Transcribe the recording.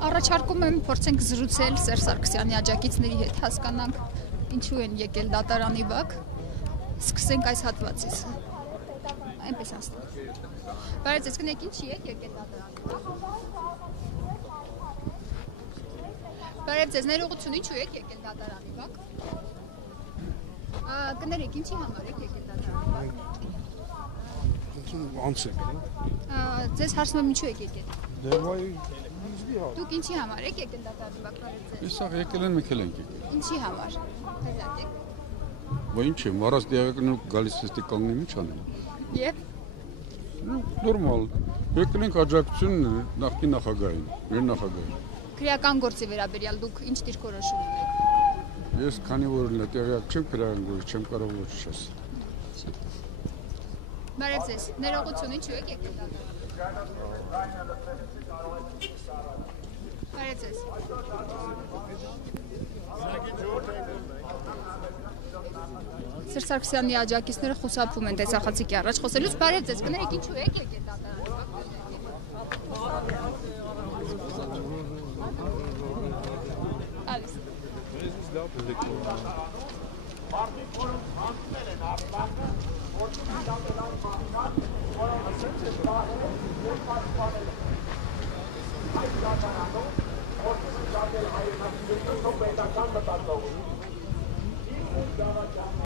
Առաջարկում եմ փորձենք զրուցել Սերժ Սարգսյանի աջակիցների հետ, հասկանանք ինչու են եկել դատարանի բակ, սկսենք այս հատվածից։ Այնպես ասենք։ Բայց ես կնեք ինչի եք եկել դատարանի բակ։ Բարև ձեզ, ներողություն, ինչու եք եկել դատարանի բակ։ Կներեք, ինչի համար եք եկել դատարանի բակ։ Անցեք։ Ձեզ հարցնում եմ ինչու եք եկել։ Դուք ինչի համար եք եկել դատարանի բակ։ Ես սա եկել են մեկ ենք եկել։ Ինչի համար։ Հրաժարվեք։ Բա ինչ է, մարած դիակնու գալիս էստի կանգնեմ ինչ անեմ։ Եվ նորմալ։ Եկել ենք աջակցությունն նախկին նախագահին, մեր նախագահին։ Քրեական գործի վերաբերյալ դուք ինչ դիրքորոշում ունեք։ Ես քանի որ տեղյակ չեմ քրեական գործի, չեմ կարող ոչ չես։ Բարև ձեզ, ներողություն, ինչու եք եկել դատարան։ Բարև ձեզ։ Սերժ Սարգսյանի աջակիցները խուսափում են տեսախցիկի առաջ խոսելուց, բարև ձեզ, կներեք ինչու եք եկել դատարան։